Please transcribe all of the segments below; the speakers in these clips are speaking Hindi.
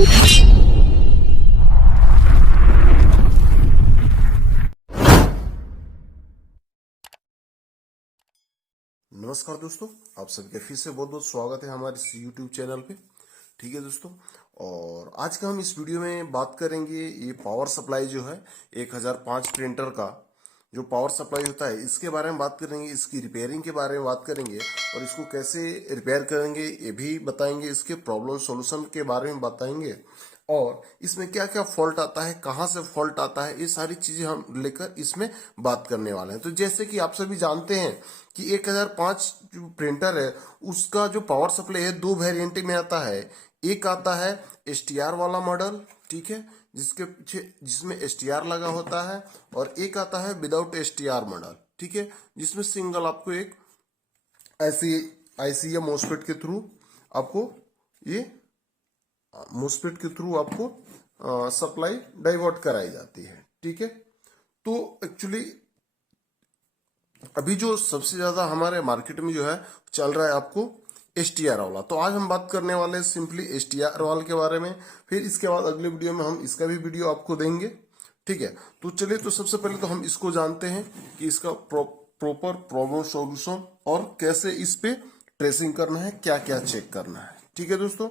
नमस्कार दोस्तों, आप सबके फिर से बहुत बहुत स्वागत है हमारे इस YouTube चैनल पे। ठीक है दोस्तों, और आज का हम इस वीडियो में बात करेंगे ये पावर सप्लाई जो है 1005 प्रिंटर का जो पावर सप्लाई होता है इसके बारे में बात करेंगे, इसकी रिपेयरिंग के बारे में बात करेंगे और इसको कैसे रिपेयर करेंगे ये भी बताएंगे, इसके प्रॉब्लम सॉल्यूशन के बारे में बताएंगे और इसमें क्या क्या फॉल्ट आता है, कहाँ से फॉल्ट आता है, ये सारी चीजें हम लेकर इसमें बात करने वाले हैं। तो जैसे कि आप सभी जानते हैं कि 1005 जो प्रिंटर है उसका जो पावर सप्लाई है दो वेरिएंट में आता है। एक आता है STR वाला मॉडल, ठीक है, जिसके पीछे जिसमें STR लगा होता है, और एक आता है विदाउट STR मॉडल, ठीक है, जिसमें सिंगल आपको एक ऐसी IC या मोस्फेट के थ्रू आपको ये मोस्फेट के थ्रू आपको सप्लाई डाइवर्ट कराई जाती है। ठीक है, तो एक्चुअली अभी जो सबसे ज्यादा हमारे मार्केट में जो है चल रहा है आपको STR वाला। तो आज हम बात करने वाले हैं सिंपली STR वाले के बारे में, फिर इसके बाद अगले वीडियो में हम इसका भी वीडियो आपको देंगे। ठीक है, तो चलिए, तो सबसे पहले तो हम इसको जानते हैं कि इसका प्रॉपर प्रॉब्लम सॉल्यूशन और कैसे इस पे ट्रेसिंग करना है, क्या क्या चेक करना है। ठीक है दोस्तों,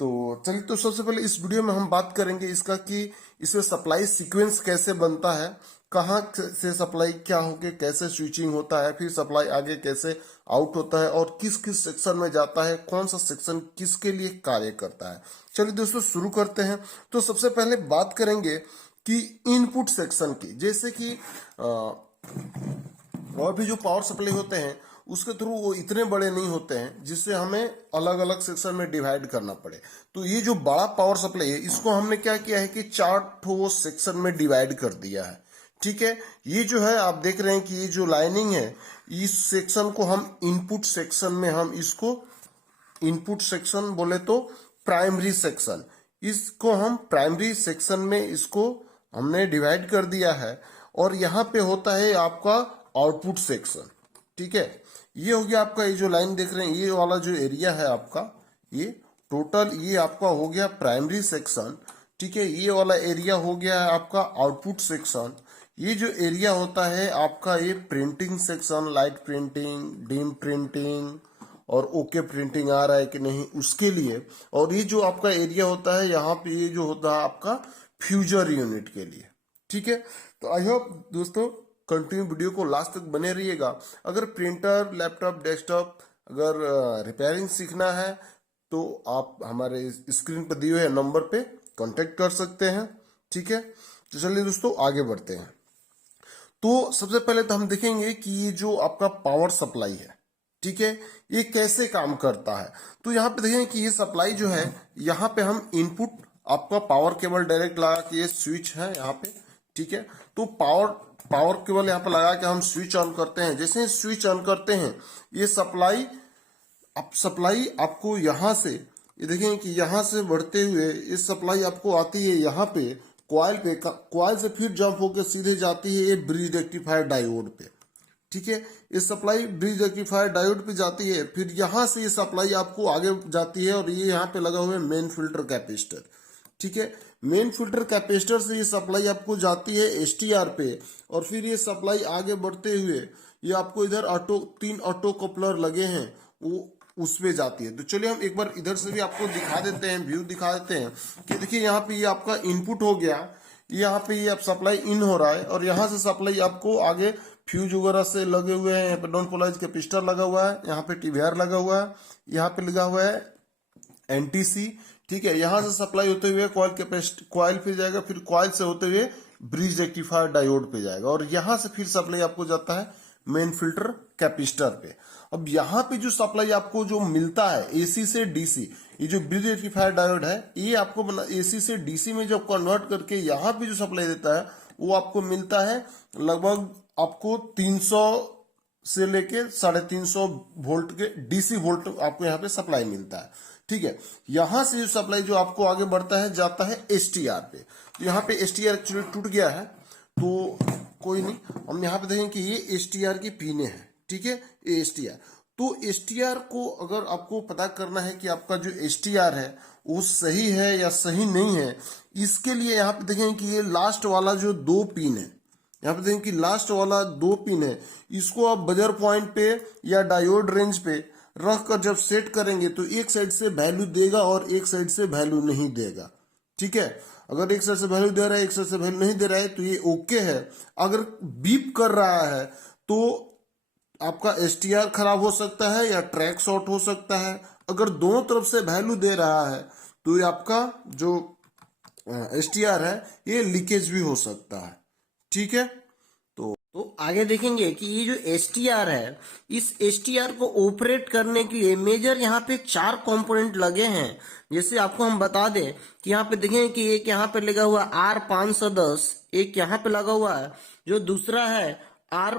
तो चलिए, तो सबसे पहले इस वीडियो में हम बात करेंगे इसका कि इसमें सप्लाई सीक्वेंस कैसे बनता है, कहाँ से सप्लाई क्या होके कैसे स्विचिंग होता है, फिर सप्लाई आगे कैसे आउट होता है और किस किस सेक्शन में जाता है, कौन सा सेक्शन किसके लिए कार्य करता है। चलिए दोस्तों, शुरू करते हैं। तो सबसे पहले बात करेंगे कि इनपुट सेक्शन की, जैसे कि और भी जो पावर सप्लाई होते हैं उसके थ्रू वो इतने बड़े नहीं होते हैं जिससे हमें अलग अलग सेक्शन में डिवाइड करना पड़े। तो ये जो बड़ा पावर सप्लाई है इसको हमने क्या किया है कि 4 ठो सेक्शन में डिवाइड कर दिया है। ठीक है, ये जो है आप देख रहे हैं कि ये जो लाइनिंग है इस सेक्शन को हम इनपुट सेक्शन में, हम इसको इनपुट सेक्शन बोले तो प्राइमरी सेक्शन, इसको हम प्राइमरी सेक्शन में इसको हमने डिवाइड कर दिया है। और यहाँ पे होता है आपका आउटपुट सेक्शन। ठीक है, ये हो गया आपका, ये जो लाइन देख रहे हैं ये वाला जो एरिया है आपका, ये टोटल ये आपका हो गया प्राइमरी सेक्शन। ठीक है, ये वाला एरिया हो गया है आपका आउटपुट सेक्शन। ये जो एरिया होता है आपका ये printing section, light printing, dim printing और ओके प्रिंटिंग आ रहा है कि नहीं उसके लिए। और ये जो आपका एरिया होता है यहाँ पे ये जो होता है आपका फ्यूजर यूनिट के लिए। ठीक है, तो आई होप दोस्तों कंटिन्यू वीडियो को लास्ट तक बने रहिएगा। अगर प्रिंटर, लैपटॉप, डेस्कटॉप अगर रिपेयरिंग सीखना है तो आप हमारे स्क्रीन पर दिए हुए नंबर पे कांटेक्ट कर सकते हैं। ठीक है, तो चलिए दोस्तों आगे बढ़ते हैं। तो सबसे पहले तो हम देखेंगे कि ये जो आपका पावर सप्लाई है, ठीक है, ये कैसे काम करता है। तो यहाँ पे देखेंगे कि ये सप्लाई जो है यहाँ पे हम इनपुट आपका पावर केबल डायरेक्ट लगा के, ये स्विच है यहाँ पे। ठीक है, तो पावर केबल यहाँ पे लगा के हम स्विच ऑन करते हैं। जैसे ही स्विच ऑन करते हैं ये सप्लाई आपको यहाँ से, ये देखेंगे कि यहाँ से बढ़ते हुए ये सप्लाई आपको आती है यहाँ पे कॉइल पे, कॉइल से फिर जंप होकर सीधे जाती है ये ब्रिज रेक्टिफायर डायोड पे। ठीक है, ये सप्लाई ब्रिज रेक्टिफायर डायोड पे जाती है, फिर यहाँ से ये सप्लाई आपको आगे जाती है और ये यहाँ पे लगा हुआ है मेन फिल्टर कैपेसिटर। ठीक है, मेन फिल्टर कैपेसिटर से ये सप्लाई आपको जाती है STR पे और फिर ये सप्लाई आगे बढ़ते हुए ये आपको इधर तीन ऑटो कपलर लगे हैं वो उसमें जाती है। तो चलिए हम एक बार इधर से भी आपको दिखा देते हैं, व्यू दिखा देते हैं कि देखिए यहाँ पे ये आपका इनपुट हो गया, यहाँ पे ये आप सप्लाई इन हो रहा है और यहाँ से सप्लाई आपको आगे फ्यूज वगैरह से लगे हुए हैं। यहाँ पे नॉन पोलराइज कैपेसिटर लगा हुआ है, यहाँ पे TVR लगा हुआ है, यहाँ पे लगा हुआ है NTC। ठीक है, यहां से सप्लाई होते हुए कॉइल पे जाएगा, फिर कॉइल से होते हुए ब्रिज रेक्टिफायर डायोड पे जाएगा और यहां से फिर सप्लाई आपको जाता है मेन फिल्टर कैपेसिटर पे। अब यहाँ पे जो सप्लाई आपको जो मिलता है AC से DC, ये जो ब्रिज रेक्टिफायर डायोड है ये आपको AC से DC में जब कन्वर्ट करके यहाँ पे जो सप्लाई देता है वो आपको मिलता है लगभग आपको 300 से लेके 350 वोल्ट के DC वोल्ट आपको यहाँ पे सप्लाई मिलता है। ठीक है, यहां से जो सप्लाई जो आपको आगे बढ़ता है जाता है STR पे। तो यहाँ पे STR एक्चुअली टूट गया है तो कोई नहीं, हम यहाँ पे देखें कि ये STR की पिने हैं। ठीक है, ये STR, तो एसटीआर को अगर आपको पता करना है कि आपका जो एसटीआर है वो सही है या सही नहीं है, इसके लिए यहाँ पे देखें कि ये लास्ट वाला जो 2 पिन है, यहाँ पे देखें कि लास्ट वाला 2 पिन है, इसको आप बजर पॉइंट पे या डायोड रेंज पे रख कर जब सेट करेंगे तो एक साइड से वैल्यू देगा और एक साइड से वैल्यू नहीं देगा। ठीक है, अगर एक साइड से वैल्यू दे रहा है, एक साइड से वैल्यू नहीं दे रहा है तो ये ओके है। अगर बीप कर रहा है तो आपका एसटीआर खराब हो सकता है या ट्रैक शॉर्ट हो सकता है। अगर दोनों तरफ से वैल्यू दे रहा है तो ये आपका जो एसटीआर है ये लीकेज भी हो सकता है। ठीक है, तो आगे देखेंगे कि ये जो एसटीआर है, इस एसटीआर को ऑपरेट करने के लिए मेजर यहाँ पे 4 कंपोनेंट लगे हैं। जैसे आपको हम बता दें कि यहाँ पे देखें कि एक यहाँ पे लगा हुआ R510, एक यहाँ पे लगा हुआ है, जो दूसरा है R,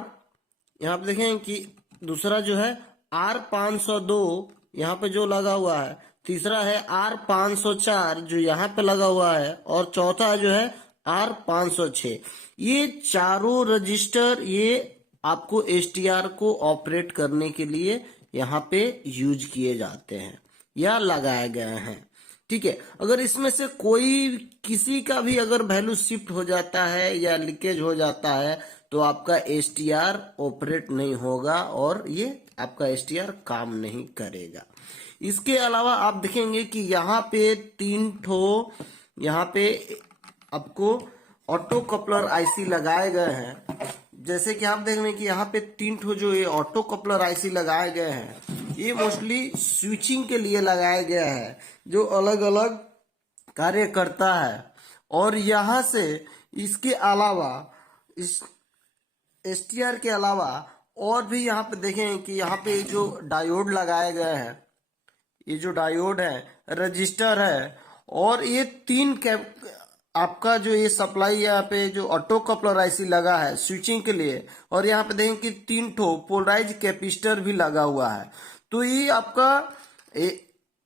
यहाँ पे देखें कि दूसरा जो है R502 यहाँ पे जो लगा हुआ है, तीसरा है R504 जो यहाँ पे लगा हुआ है, और चौथा जो है R506। ये चारों रजिस्टर ये आपको एसटीआर को ऑपरेट करने के लिए यहाँ पे यूज किए जाते हैं या लगाए गए हैं। ठीक है, अगर इसमें से कोई किसी का भी अगर वैल्यू शिफ्ट हो जाता है या लीकेज हो जाता है तो आपका एसटीआर ऑपरेट नहीं होगा और ये आपका एसटीआर काम नहीं करेगा। इसके अलावा आप देखेंगे कि यहाँ पे 3 ठो यहाँ पे आपको ऑटो कपलर आईसी लगाए गए हैं। जैसे कि आप देख रहे हैं कि यहाँ पे 3 ठो जो ये ऑटो कपलर आईसी लगाए गए हैं, ये मोस्टली स्विचिंग के लिए लगाया गया है, जो अलग अलग कार्य करता है। और यहाँ से इसके अलावा इस एसटीआर के अलावा और भी यहाँ पे देखें कि यहाँ पे जो डायोड लगाए गए हैं, ये जो डायोड है, रजिस्टर है, और ये 3 आपका जो ये सप्लाई यहाँ पे जो ऑटो कपलर आईसी लगा है स्विचिंग के लिए, और यहाँ पे देखें कि 3 ठो पोलराइज कैपेसिटर भी लगा हुआ है। तो ये आपका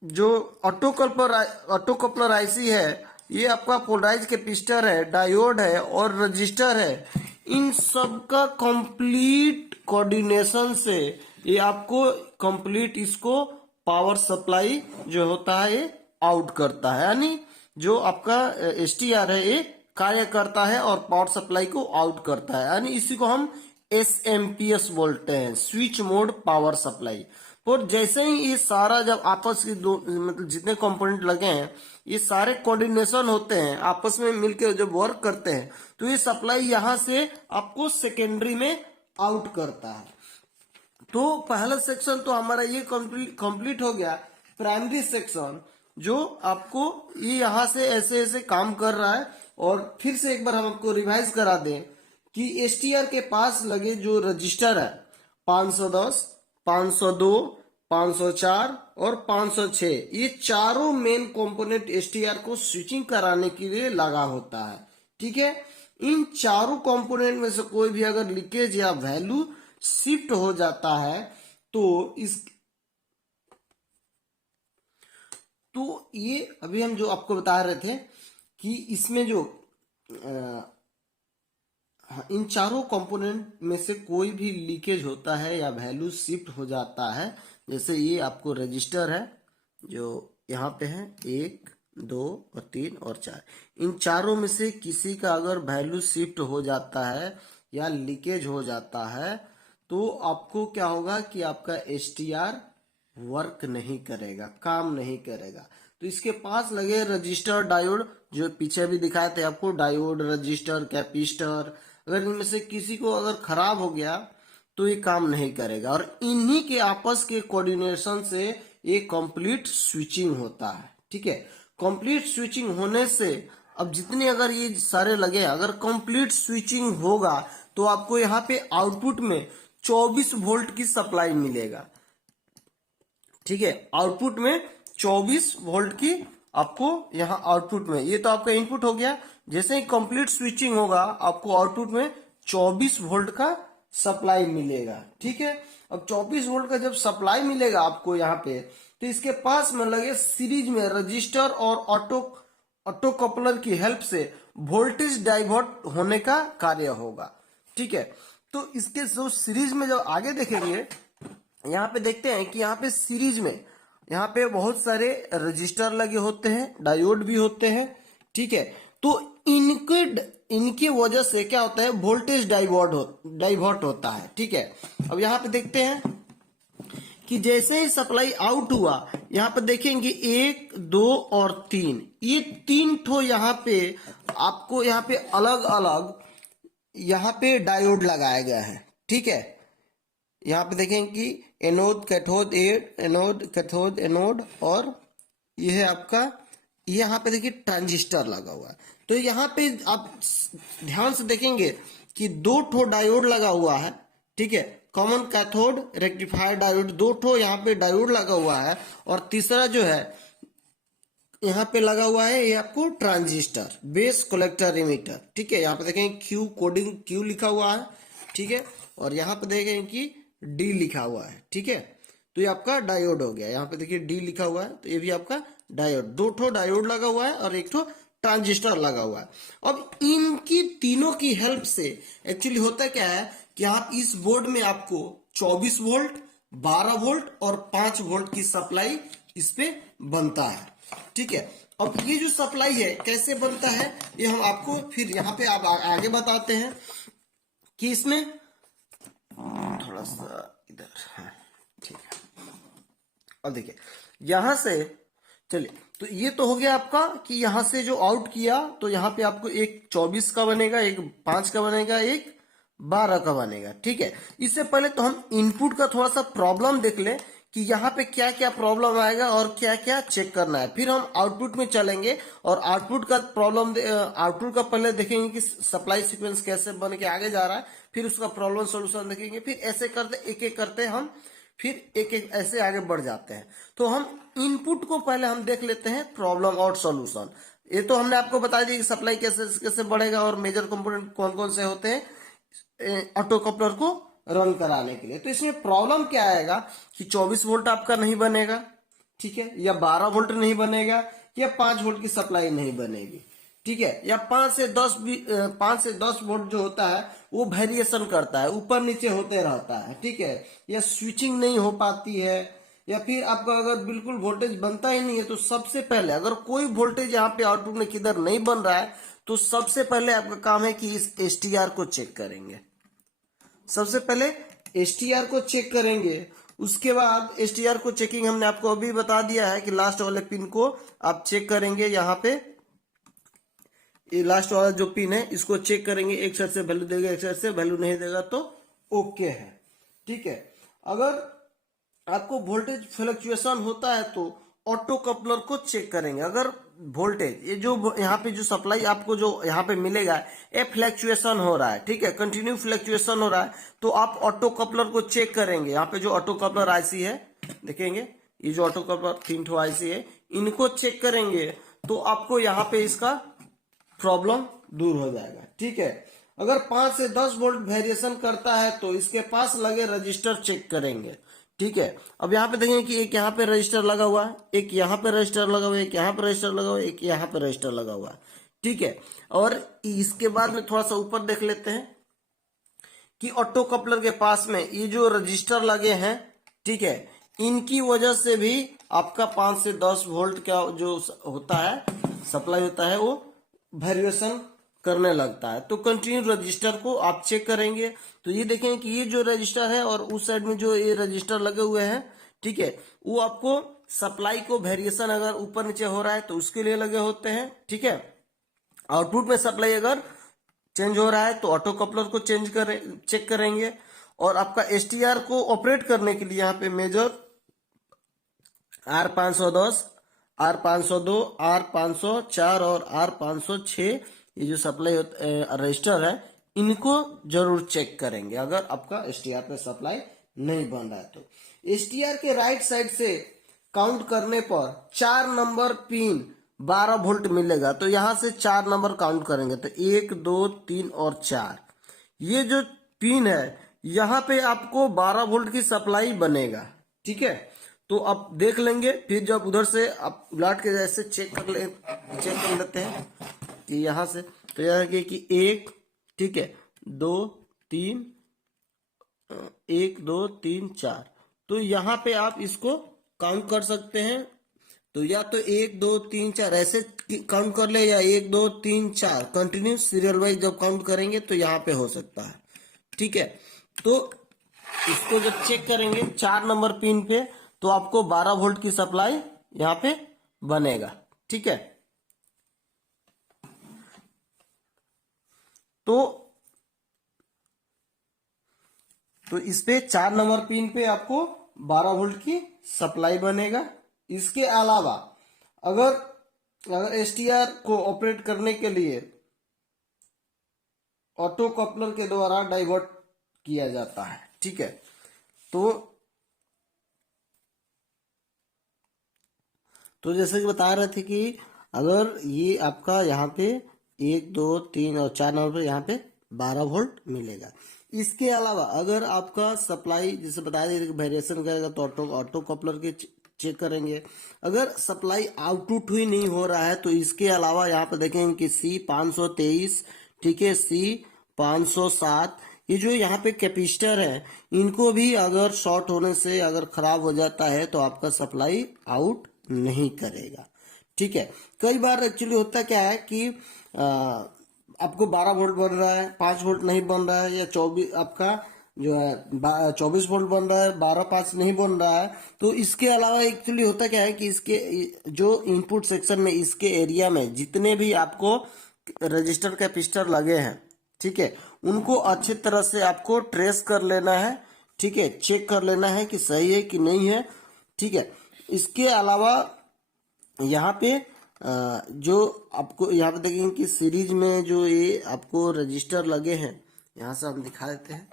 जो ऑटो कपलर आईसी है, ये आपका पोलराइज कैपेसिटर है, डायोड है और रजिस्टर है। इन सब का कंप्लीट कोऑर्डिनेशन से ये आपको कंप्लीट इसको पावर सप्लाई जो होता है ये आउट करता है, यानी जो आपका एसटीआर है ये कार्य करता है और पावर सप्लाई को आउट करता है, यानी इसी को हम एसएमपीएस बोलते हैं, स्विच मोड पावर सप्लाई। और जैसे ही ये सारा जब आपस की मतलब जितने कंपोनेंट लगे हैं ये सारे कोऑर्डिनेशन होते हैं, आपस में मिलकर जब वर्क करते हैं तो ये सप्लाई यहाँ से आपको सेकेंडरी में आउट करता है। तो पहला सेक्शन तो हमारा ये कंप्लीट हो गया। प्राइमरी सेक्शन जो आपको ये यहाँ से ऐसे ऐसे काम कर रहा है। और फिर से एक बार हम आपको रिवाइज करा दें कि एसटीआर के पास लगे जो रजिस्टर है 510, 502, 504 और 506, ये चारों मेन कंपोनेंट एसटीआर को स्विचिंग कराने के लिए लगा होता है। ठीक है, इन चारों कंपोनेंट में से कोई भी अगर लीकेज या वैल्यू शिफ्ट हो जाता है तो ये अभी हम जो आपको बता रहे थे कि इसमें जो इन चारों कंपोनेंट में से कोई भी लीकेज होता है या वैल्यू शिफ्ट हो जाता है, जैसे ये आपको रजिस्टर है जो यहाँ पे है 1, 2 और 3 और 4, इन चारों में से किसी का अगर वैल्यू शिफ्ट हो जाता है या लीकेज हो जाता है तो आपको क्या होगा कि आपका एसटीआर वर्क नहीं करेगा, काम नहीं करेगा। तो इसके पास लगे रजिस्टर, डायोड, जो पीछे भी दिखाए थे आपको, डायोड, रजिस्टर, कैपेसिटर, अगर इनमें से किसी को अगर खराब हो गया तो ये काम नहीं करेगा। और इन्हीं के आपस के कोऑर्डिनेशन से ये कंप्लीट स्विचिंग होता है। ठीक है, कंप्लीट स्विचिंग होने से अब जितने अगर ये सारे लगे, अगर कंप्लीट स्विचिंग होगा तो आपको यहाँ पे आउटपुट में 24 वोल्ट की सप्लाई मिलेगा। ठीक है, आउटपुट में 24 वोल्ट की आपको यहाँ आउटपुट में, ये तो आपका इनपुट हो गया। जैसे ही कंप्लीट स्विचिंग होगा आपको आउटपुट में 24 वोल्ट का सप्लाई मिलेगा। ठीक है, अब 24 वोल्ट का जब सप्लाई मिलेगा आपको यहाँ पे, तो इसके पास में लगे सीरीज में रजिस्टर और ऑटो कपलर की हेल्प से वोल्टेज डाइवर्ट होने का कार्य होगा। ठीक है, तो इसके जो सीरीज में जब आगे देखेंगे यहाँ पे देखते हैं कि यहाँ पे सीरीज में यहाँ पे बहुत सारे रजिस्टर लगे होते हैं, डायोड भी होते हैं, ठीक है। तो इनकी वजह से क्या होता है, वोल्टेज डाइवर्ट होता है, ठीक है। अब यहाँ पे देखते हैं कि जैसे ही सप्लाई आउट हुआ, यहाँ पे देखेंगे 1 2 और 3, ये 3 ठो यहाँ पे आपको यहाँ पे अलग अलग यहाँ पे डायोड लगाया गया है, ठीक है। यहाँ पे देखेंगे कि एनोड कैथोड, एनोड और ये है आपका, यहाँ पे देखिए ट्रांजिस्टर लगा हुआ है। तो यहाँ पे आप ध्यान से देखेंगे कि 2 ठो डायोड लगा हुआ है, ठीक है। कॉमन कैथोड रेक्टिफायर डायोड, 2 ठो यहाँ पे डायोड लगा हुआ है, और तीसरा जो है यहाँ पे लगा हुआ है ये आपको ट्रांजिस्टर बेस कलेक्टर इमीटर, ठीक है। यहाँ पे देखेंगे क्यू कोडिंग क्यू लिखा हुआ है, ठीक है। और यहाँ पे देखेंगे कि डी लिखा हुआ है, ठीक है। तो ये आपका डायोड हो गया, यहाँ पे देखिए डी लिखा हुआ है, तो ये भी आपका डायोड, 2 ठो डायोड लगा हुआ है और 1 ठो ट्रांजिस्टर लगा हुआ है। अब इनकी तीनों की हेल्प से एक्चुअली होता क्या है कि आप इस बोर्ड में आपको 24 वोल्ट, 12 वोल्ट और 5 वोल्ट की सप्लाई इस पे बनता है, ठीक है। अब ये जो सप्लाई है कैसे बनता है, ये हम आपको फिर यहाँ पे आप आगे बताते हैं कि इसमें थोड़ा सा इधर, हाँ ठीक है। अब देखिए यहां से, चलिए, तो ये तो हो गया आपका कि यहां से जो आउट किया, तो यहाँ पे आपको एक 24 का बनेगा, एक 5 का बनेगा, एक 12 का बनेगा, ठीक है। इससे पहले तो हम इनपुट का थोड़ा सा प्रॉब्लम देख लें कि यहाँ पे क्या क्या प्रॉब्लम आएगा और क्या क्या चेक करना है, फिर हम आउटपुट में चलेंगे और आउटपुट का प्रॉब्लम, आउटपुट का पहले देखेंगे कि सप्लाई सीक्वेंस कैसे बन के आगे जा रहा है, फिर उसका प्रॉब्लम सोल्यूशन देखेंगे, फिर ऐसे करते एक एक करते हम फिर एक एक ऐसे आगे बढ़ जाते हैं। तो हम इनपुट को पहले हम देख लेते हैं, प्रॉब्लम और सॉल्यूशन। ये तो हमने आपको बता दिया कि सप्लाई कैसे कैसे बढ़ेगा और मेजर कंपोनेंट कौन कौन से होते हैं ऑटो कपलर को रन कराने के लिए। तो इसमें प्रॉब्लम क्या आएगा कि 24 वोल्ट आपका नहीं बनेगा, ठीक है, या 12 वोल्ट नहीं बनेगा, या 5 वोल्ट की सप्लाई नहीं बनेगी, ठीक है, या 5 से 10 वोल्ट जो होता है वो वेरिएशन करता है, ऊपर नीचे होते रहता है, ठीक है, या स्विचिंग नहीं हो पाती है, या फिर आपका अगर बिल्कुल वोल्टेज बनता ही नहीं है। तो सबसे पहले अगर कोई वोल्टेज यहाँ पे आउटपुट में किधर नहीं बन रहा है, तो सबसे पहले आपका काम है कि इस एसटीआर को चेक करेंगे। सबसे पहले एसटीआर को चेक करेंगे, उसके बाद एसटीआर को चेकिंग हमने आपको अभी बता दिया है कि लास्ट वाले पिन को आप चेक करेंगे। यहाँ पे ये लास्ट वाला जो पिन है इसको चेक करेंगे, एक साइड से वैल्यू देगा, एक साइड से वैल्यू नहीं देगा तो ओके है, ठीक है। अगर आपको वोल्टेज फ्लक्चुएशन होता है तो ऑटो कपलर को चेक करेंगे। अगर वोल्टेज ये जो यहाँ पे जो सप्लाई आपको जो यहाँ पे मिलेगा ये फ्लक्चुएशन हो रहा है, ठीक है, कंटिन्यू फ्लक्चुएशन हो रहा है, तो आप ऑटो कपलर को चेक करेंगे। यहाँ पे जो ऑटो कपलर आईसी है देखेंगे, ये जो ऑटो कपलर 3 ठो आईसी है, इनको चेक करेंगे तो आपको यहाँ पे इसका प्रॉब्लम दूर हो जाएगा, ठीक है। अगर 5 से 10 वोल्ट वेरिएशन करता है तो इसके पास लगे रजिस्टर चेक करेंगे, ठीक है। अब यहाँ पे देखेंगे कि एक यहाँ पे रजिस्टर लगा हुआ है, एक यहाँ पे रजिस्टर लगा हुआ है, एक यहाँ पे रजिस्टर लगा हुआ है, एक यहाँ पे रजिस्टर लगा हुआ है, ठीक है। और इसके बाद में थोड़ा सा ऊपर देख लेते हैं कि ऑटो कपलर के पास में ये जो रजिस्टर लगे हैं, ठीक है, इनकी वजह से भी आपका 5 से 10 वोल्ट का जो होता है सप्लाई होता है वो वेरिएशन करने लगता है। तो कंटिन्यू रजिस्टर को आप चेक करेंगे, तो ये देखें कि ये जो रजिस्टर है और उस साइड में जो ये रजिस्टर लगे हुए हैं, ठीक है, वो आपको सप्लाई को वेरिएशन अगर ऊपर नीचे हो रहा है तो उसके लिए लगे होते हैं, ठीक है। आउटपुट में सप्लाई अगर चेंज हो रहा है तो ऑटो कपलर को चेक करेंगे। और आपका एसटीआर को ऑपरेट करने के लिए यहाँ पे मेजर R510, R502, R504 और R506 ये जो सप्लाई रजिस्टर है इनको जरूर चेक करेंगे अगर आपका एसटीआर पे सप्लाई नहीं बन रहा है तो। एसटीआर के राइट साइड से काउंट करने पर 4 नंबर पिन 12 वोल्ट मिलेगा, तो यहां से 4 नंबर काउंट करेंगे तो 1 2 3 और 4, ये जो पिन है यहाँ पे आपको 12 वोल्ट की सप्लाई बनेगा, ठीक है। तो आप देख लेंगे, फिर जब उधर से आप उलट के जैसे चेक कर लेते हैं कि यहाँ से, तो यह है कि 1, ठीक है, 2 3, 1 2 3 4, तो यहाँ पे आप इसको काउंट कर सकते हैं। तो या तो 1 2 3 4 ऐसे काउंट कर ले, या 1 2 3 4 कंटिन्यू सीरियल वाइज जब काउंट करेंगे तो यहाँ पे हो सकता है। ठीक है, तो इसको जब चेक करेंगे 4 नंबर पिन पे, तो आपको 12 वोल्ट की सप्लाई यहाँ पे बनेगा। ठीक है, तो इस पे 4 नंबर पिन पे आपको 12 वोल्ट की सप्लाई बनेगा। इसके अलावा अगर एसटीआर को ऑपरेट करने के लिए ऑटो कपलर के द्वारा डाइवर्ट किया जाता है। ठीक है, तो जैसे कि बता रहे थे कि अगर ये आपका यहाँ पे 1 2 3 और 4 नंबर पे यहाँ पे 12 वोल्ट मिलेगा। इसके अलावा अगर आपका सप्लाई जैसे बता दे वेरिएशन करेगा तो ऑटो कपलर के चेक करेंगे। अगर सप्लाई आउटपुट ही नहीं हो रहा है तो इसके अलावा यहाँ पे देखेंगे कि C523, ठीक है, C507, ये जो यहाँ पे कैपेसिटर है इनको भी अगर शॉर्ट होने से अगर खराब हो जाता है तो आपका सप्लाई आउट नहीं करेगा। ठीक है, कई बार एक्चुअली होता क्या है कि आपको 12 वोल्ट बन रहा है, 5 वोल्ट नहीं बन रहा है, या 24 आपका जो है 24 वोल्ट बन रहा है, 12/5 नहीं बन रहा है। तो इसके अलावा एक्चुअली होता क्या है कि इसके जो इनपुट सेक्शन में इसके एरिया में जितने भी आपको रजिस्टर कैपेसिटर लगे हैं, ठीक है, उनको अच्छी तरह से आपको ट्रेस कर लेना है। ठीक है, चेक कर लेना है कि सही है कि नहीं है। ठीक है, इसके अलावा यहाँ पे जो आपको यहाँ पे देखेंगे कि सीरीज में जो ये आपको रजिस्टर लगे हैं, यहाँ से हम दिखा देते हैं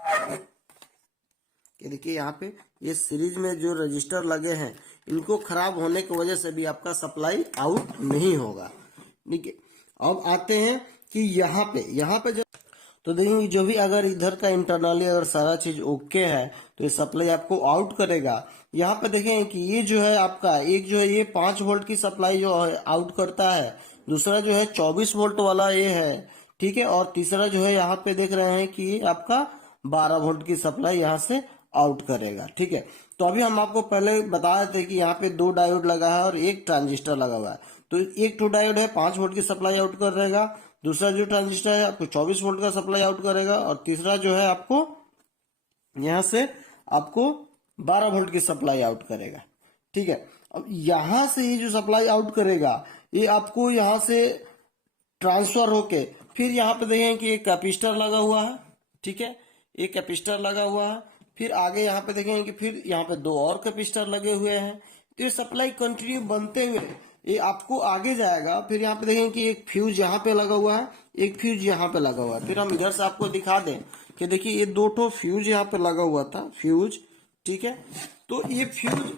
कि देखिए यहाँ पे ये सीरीज में जो रजिस्टर लगे हैं इनको खराब होने की वजह से भी आपका सप्लाई आउट नहीं होगा। ठीक है, अब आते हैं कि यहाँ पे जब तो देखेंगे जो भी अगर इधर का इंटरनली अगर सारा चीज ओके है तो ये सप्लाई आपको आउट करेगा। यहाँ पे देखेंगे कि ये जो है आपका एक जो है ये 5 वोल्ट की सप्लाई जो है आउट करता है, दूसरा जो है 24 वोल्ट वाला ये है। ठीक है, और तीसरा जो है यहाँ पे देख रहे हैं कि ये आपका 12 वोल्ट की सप्लाई यहाँ से आउट करेगा। ठीक है, तो अभी हम आपको पहले बता रहे थे कि यहाँ पे 2 डायोड लगा है और एक ट्रांजिस्टर लगा हुआ है। तो एक 2 डायोड है 5 वोल्ट की सप्लाई आउट कर रहेगा, दूसरा जो ट्रांजिस्टर है आपको 24 वोल्ट का सप्लाई आउट करेगा, और तीसरा जो है आपको यहां से आपको 12 वोल्ट की सप्लाई आउट करेगा। ठीक है, अब यहां से ये जो सप्लाई आउट करेगा ये आपको यहां से ट्रांसफर होके फिर यहाँ पे देखेंगे कि एक कैपेसिटर लगा हुआ है। ठीक है, एक कैपेसिटर लगा हुआ है, फिर आगे यहाँ पे देखेंगे कि फिर यहाँ पे 2 और कैपेसिटर लगे हुए हैं। तो ये सप्लाई कंटिन्यू बनते हुए ये आपको आगे जाएगा। फिर यहाँ पे देखेंगे कि एक फ्यूज यहाँ पे लगा हुआ है, एक फ्यूज यहाँ पे लगा हुआ है। फिर हम इधर से आपको दिखा दें कि देखिए ये 2 ठो फ्यूज यहाँ पे लगा हुआ था, फ्यूज। ठीक है, तो ये फ्यूज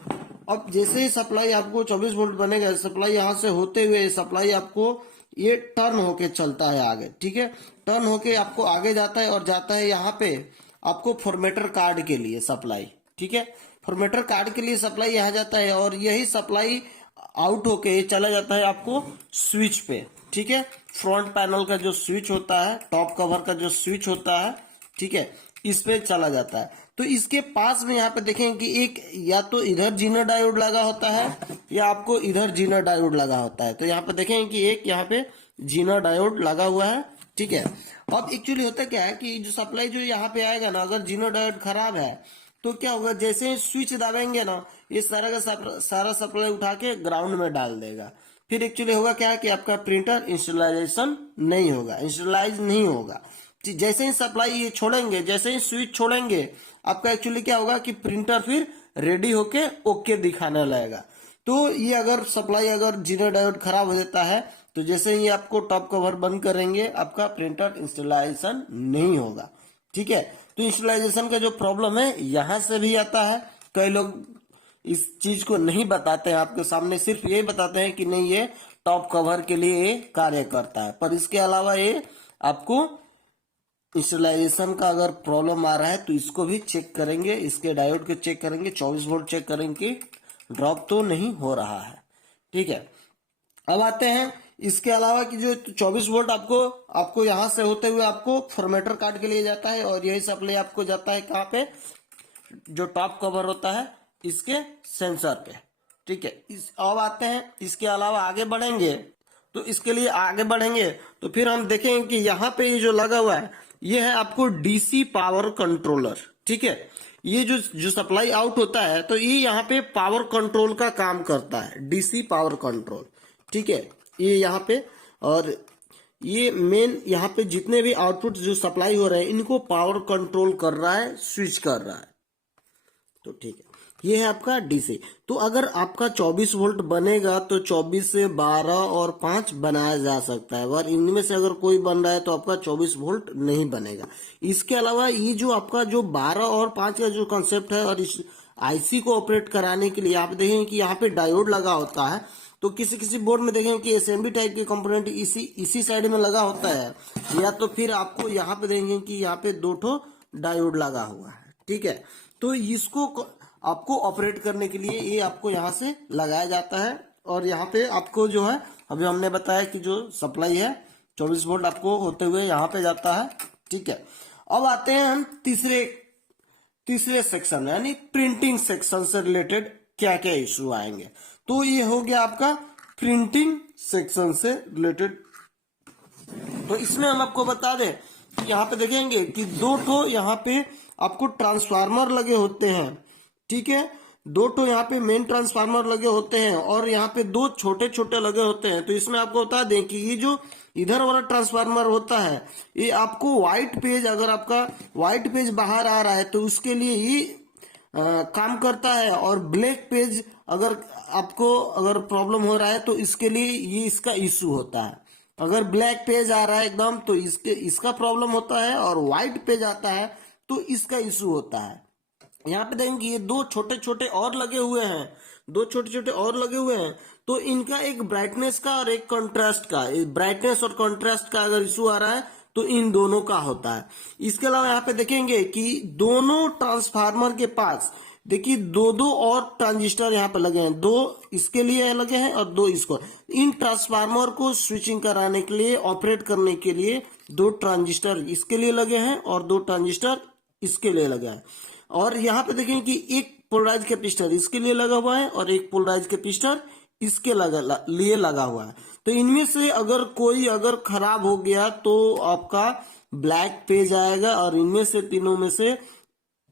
अब जैसे ही सप्लाई आपको 24 वोल्ट बनेगा, सप्लाई यहाँ से होते हुए सप्लाई आपको ये टर्न होके चलता है आगे। ठीक है, टर्न होके आपको आगे जाता है और जाता है यहाँ पे आपको फॉर्मेटर कार्ड के लिए सप्लाई। ठीक है, फॉर्मेटर कार्ड के लिए सप्लाई यहाँ जाता है और यही सप्लाई आउट होके चला जाता है आपको स्विच पे। ठीक है, फ्रंट पैनल का जो स्विच होता है, टॉप कवर का जो स्विच होता है, ठीक है, इस पे चला जाता है। तो इसके पास में यहाँ पे देखें कि एक या तो इधर जीनर डायोड लगा होता है या आपको इधर जीनर डायोड लगा होता है। तो यहाँ पे देखें कि एक यहाँ पे जीनर डायोड लगा हुआ है। ठीक है, अब एक्चुअली होता क्या है कि जो सप्लाई जो यहाँ पे आएगा ना, अगर जीनर डायोड खराब है तो क्या होगा, जैसे ही स्विच दबाएंगे ना ये सारा का सारा सप्लाई उठा के ग्राउंड में डाल देगा। फिर एक्चुअली होगा क्या कि आपका प्रिंटर इंस्टॉलाइजेशन नहीं होगा, इंस्टॉलाइज नहीं होगा। जैसे ही सप्लाई ये छोड़ेंगे, जैसे ही स्विच छोड़ेंगे, आपका एक्चुअली क्या होगा कि प्रिंटर फिर रेडी होके ओके दिखाने लगेगा। तो ये अगर सप्लाई अगर जीनर डायोड खराब हो जाता है तो जैसे ही आपको टॉप कवर बंद करेंगे आपका प्रिंटर इंस्टॉलाइजेशन नहीं होगा। ठीक है, तो इंस्टॉलाइजेशन का जो प्रॉब्लम है यहां से भी आता है। कई लोग इस चीज को नहीं बताते हैं आपके सामने, सिर्फ ये बताते हैं कि नहीं ये टॉप कवर के लिए ये कार्य करता है, पर इसके अलावा ये आपको इंस्टॉलाइजेशन का अगर प्रॉब्लम आ रहा है तो इसको भी चेक करेंगे, इसके डायोड को चेक करेंगे, 24 वोल्ट चेक करेंगे ड्रॉप तो नहीं हो रहा है। ठीक है, अब आते हैं इसके अलावा कि जो 24 वोल्ट आपको यहां से होते हुए आपको फॉर्मेटर कार्ड के लिए जाता है और यही सप्लाई आपको जाता है कहाँ पे, जो टॉप कवर होता है इसके सेंसर पे। ठीक है, अब आते हैं इसके अलावा आगे बढ़ेंगे। तो इसके लिए आगे बढ़ेंगे तो फिर हम देखेंगे कि यहाँ पे ये जो लगा हुआ है ये है आपको डीसी पावर कंट्रोलर। ठीक है, ये जो सप्लाई आउट होता है तो ये यहाँ पे पावर कंट्रोल का काम करता है, डीसी पावर कंट्रोल। ठीक है, ये यहाँ पे, और ये मेन यहाँ पे जितने भी आउटपुट जो सप्लाई हो रहे हैं इनको पावर कंट्रोल कर रहा है, स्विच कर रहा है। तो ठीक है, ये है आपका डीसी। तो अगर आपका 24 वोल्ट बनेगा तो 24 से 12 और 5 बनाया जा सकता है, और इनमें से अगर कोई बन रहा है तो आपका 24 वोल्ट नहीं बनेगा। इसके अलावा ये जो आपका जो 12 और 5 का जो कंसेप्ट है, और इस आईसी को ऑपरेट कराने के लिए आप देखेंगे कि यहाँ पे डायोड लगा होता है। तो किसी किसी बोर्ड में देखेंगे कि असेंबली टाइप के कंपोनेंट इसी साइड में लगा होता है, या तो फिर आपको यहाँ पे देखेंगे कि यहाँ पे 2 ठो डायोड लगा हुआ है। ठीक है, तो इसको आपको ऑपरेट करने के लिए ये आपको यहाँ से लगाया जाता है, और यहाँ पे आपको जो है अभी हमने बताया कि जो सप्लाई है 24 वोल्ट आपको होते हुए यहाँ पे जाता है। ठीक है, अब आते हैं हम तीसरे सेक्शन में, यानी प्रिंटिंग सेक्शन से रिलेटेड क्या क्या इश्यू आएंगे। तो ये हो गया आपका प्रिंटिंग सेक्शन से रिलेटेड। तो इसमें हम आपको बता दें कि यहाँ पे देखेंगे कि 2 ठो यहाँ पे आपको ट्रांसफार्मर लगे होते हैं। ठीक है, 2 ठो यहाँ पे मेन ट्रांसफार्मर लगे होते हैं, और यहाँ पे 2 छोटे छोटे लगे होते हैं। तो इसमें आपको बता दें कि ये जो इधर वाला ट्रांसफार्मर होता है ये आपको व्हाइट पेज, अगर आपका व्हाइट पेज बाहर आ रहा है तो उसके लिए ये काम करता है, और ब्लैक पेज अगर प्रॉब्लम हो रहा है तो इसके लिए ये इसका इश्यू होता है। अगर ब्लैक पेज आ रहा है एकदम तो इसका प्रॉब्लम होता है, और व्हाइट पेज आता है तो इसका इश्यू होता है। यहाँ पे देखेंगे ये 2 छोटे छोटे और लगे हुए हैं, 2 छोटे छोटे और लगे हुए हैं। तो इनका एक ब्राइटनेस का और एक कंट्रास्ट का, ब्राइटनेस और कंट्रास्ट का अगर इशू आ रहा है तो इन दोनों का होता है। इसके अलावा यहाँ पे देखेंगे कि दोनों ट्रांसफार्मर के पास देखिए 2 और ट्रांजिस्टर यहाँ पे लगे हैं, 2 इसके लिए लगे हैं और 2 इसको। इन ट्रांसफार्मर को स्विचिंग कराने के लिए, ऑपरेट करने के लिए 2 ट्रांजिस्टर इसके लिए लगे हैं और 2 ट्रांजिस्टर इसके लिए लगे हैं। और यहाँ पे देखेंगे कि एक पोलराइज कैपेसिटर इसके लिए लगा हुआ है और एक पोलराइज कैपेसिटर इसके लिए लगा हुआ है। तो इनमें से अगर कोई खराब हो गया तो आपका ब्लैक पेज आएगा, और इनमें से तीनों में से